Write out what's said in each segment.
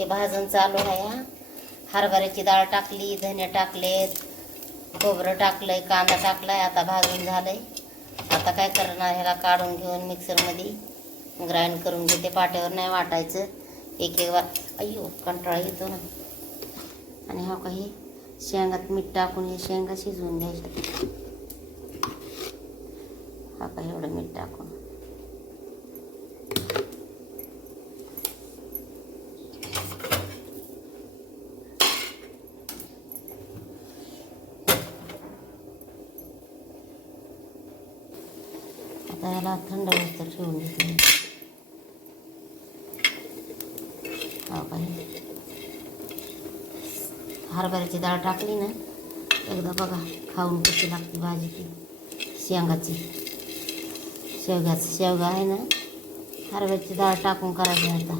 हे भाजून चालू आहे. हरभऱ्याची डाळ टाकली, धने टाकलेत, खोबरं टाकलंय, कांदा टाकलाय. आता भाजून झालंय. आता काय करणार, ह्याला काढून घेऊन मिक्सरमध्ये ग्राइंड करून घेते. पाट्यावर नाही वाटायचं. एक एक अय्यो कंटाळा येतो ना. आणि हा काही शेंगात मीठ टाकून हे शेंगा शिजवून घ्यायच्या. हा काही एवढं मीठ टाकून आता याला थंड होतं ठेवून घेतलं. हा काही हरभऱ्याची डाळ टाकली ना, एकदा बघा खाऊन कशी लागते भाजी ती शेंगाची. शेवगा आहे ना, हरभऱ्याची डाळ टाकून करायची आता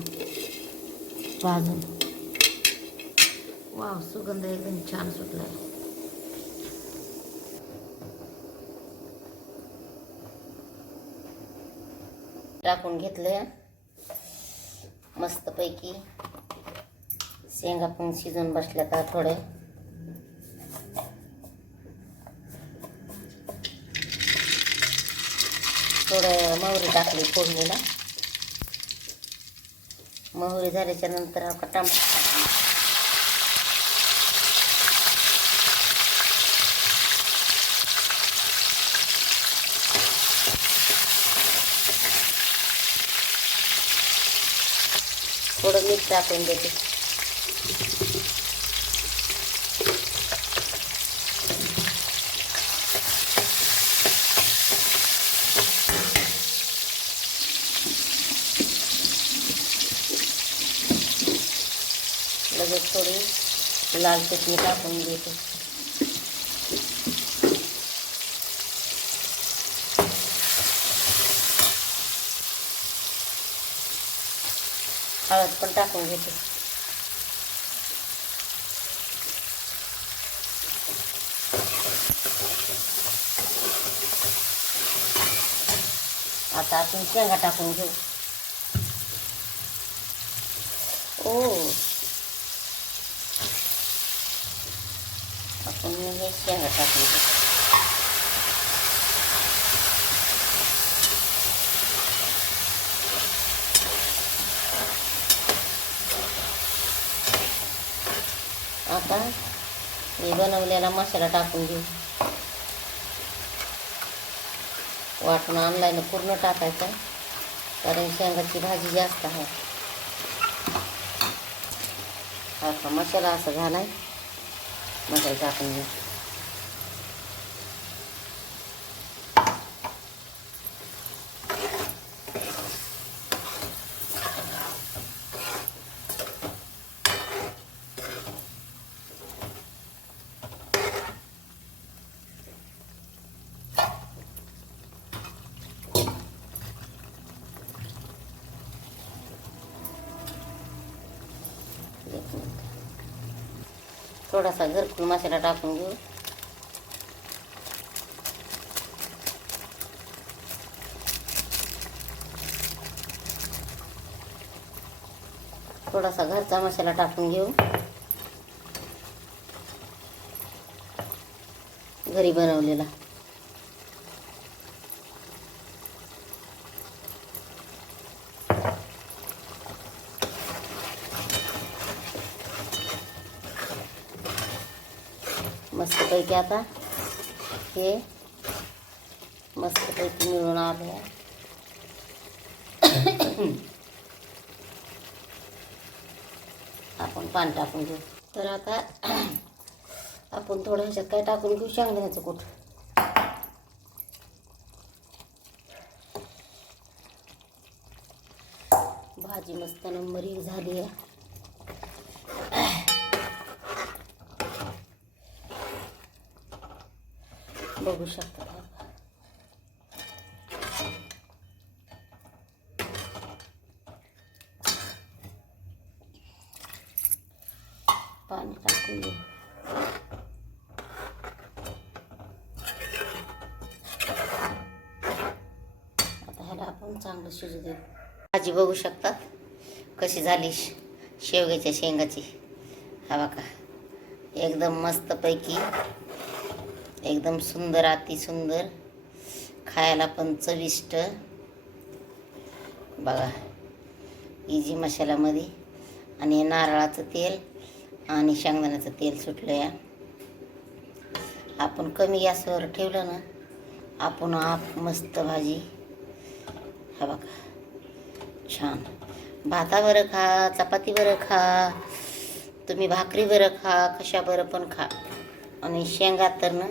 भाजून. वाव, सुगंध एकदम छान सुटला आहे. टाकून घेतलं मस्तपैकी. शेंगा पण शिजून बसल्या. तर थोडे मोहरी टाकली फोडणीला. मोहरी झाल्याच्या नंतर टमाटर थोडं मीठ टाकून देते. लगेच थोडी लाल चटणी टाकून देते. हळद पण टाकून घेते. आता आपण शेंगा टाकून घेऊ. आपण हे शेंगा टाकून घेऊ. आता मी बनवलेला मसाला टाकून घेऊ. वाटून आणलाय ना, पूर्ण टाकायचा, कारण शेंगाची भाजी जास्त आहे. हा मसाला असा झालाय. मसाला टाकून घेऊ. थोडासा घरकुल मसाला टाकून घेऊ. थोडासा घरचा मसाला टाकून घेऊ, घरी बनवलेला. मस्तपैकी आता हे मस्तपैकी मिळून आले. आपण पाणी टाकून घेऊ. तर आता आपण थोडं ह्याच्यात काय टाकून घेऊ, शेंगदाण्याचं कूट. भाजी मस्त नंबर एक झाली आहे. बघू शकता. पाणी टाकून घेऊ. आता ह्याला आपण चांगलं शिजू देऊ. भाजी बघू शकतात कशी झाली, शेवग्याच्या शेंगाची. हा बघा, एकदम मस्तपैकी, एकदम सुंदर, अति सुंदर, खायला पण चविष्ट. बघा, इजी मसाल्यामध्ये, आणि नारळाचं तेल आणि शेंगदाण्याचं तेल सुटलं या. आपण कमी गॅसवर ठेवलं ना, आपण मस्त भाजी. हा बघा, छान. भाताबरं खा, चपातीबरं खा, तुम्ही भाकरीबरं खा, कशाबरं पण खा. आणि शेंगा तर ना,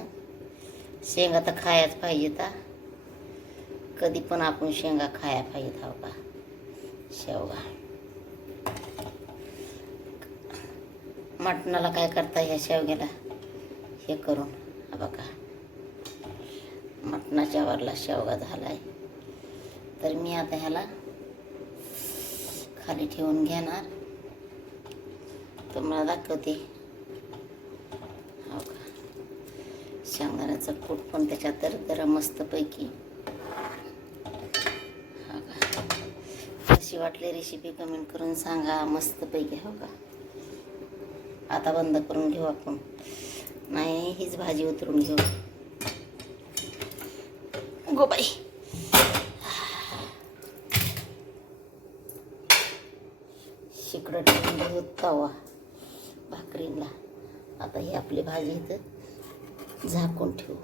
शेंगा तर खायच पाहिजेत. कधी पण आपण शेंगा खाया पाहिजेत. हो का, शेवगा. मटणाला काय करता ह्या शेवग्याला हे करून. हा बघा, मटणाच्या वरला शेवगा झालाय. तर मी आता ह्याला खाली ठेवून घेणार, तुम्हाला दाखवते. हो का, शेंगदाण्याचं कूट पण त्याच्यात तर मस्तपैकी. हो का, कशी वाटली रेसिपी कमेंट करून सांगा. मस्तपैकी. हो का, आता बंद करून घेऊ आपण. नाही, हीच भाजी उतरून घेऊ. गो बाई, शिकडं ठेवून घेऊ तवा भाकरीला. आता ही आपली भाजी इथं झाकून ठेवू.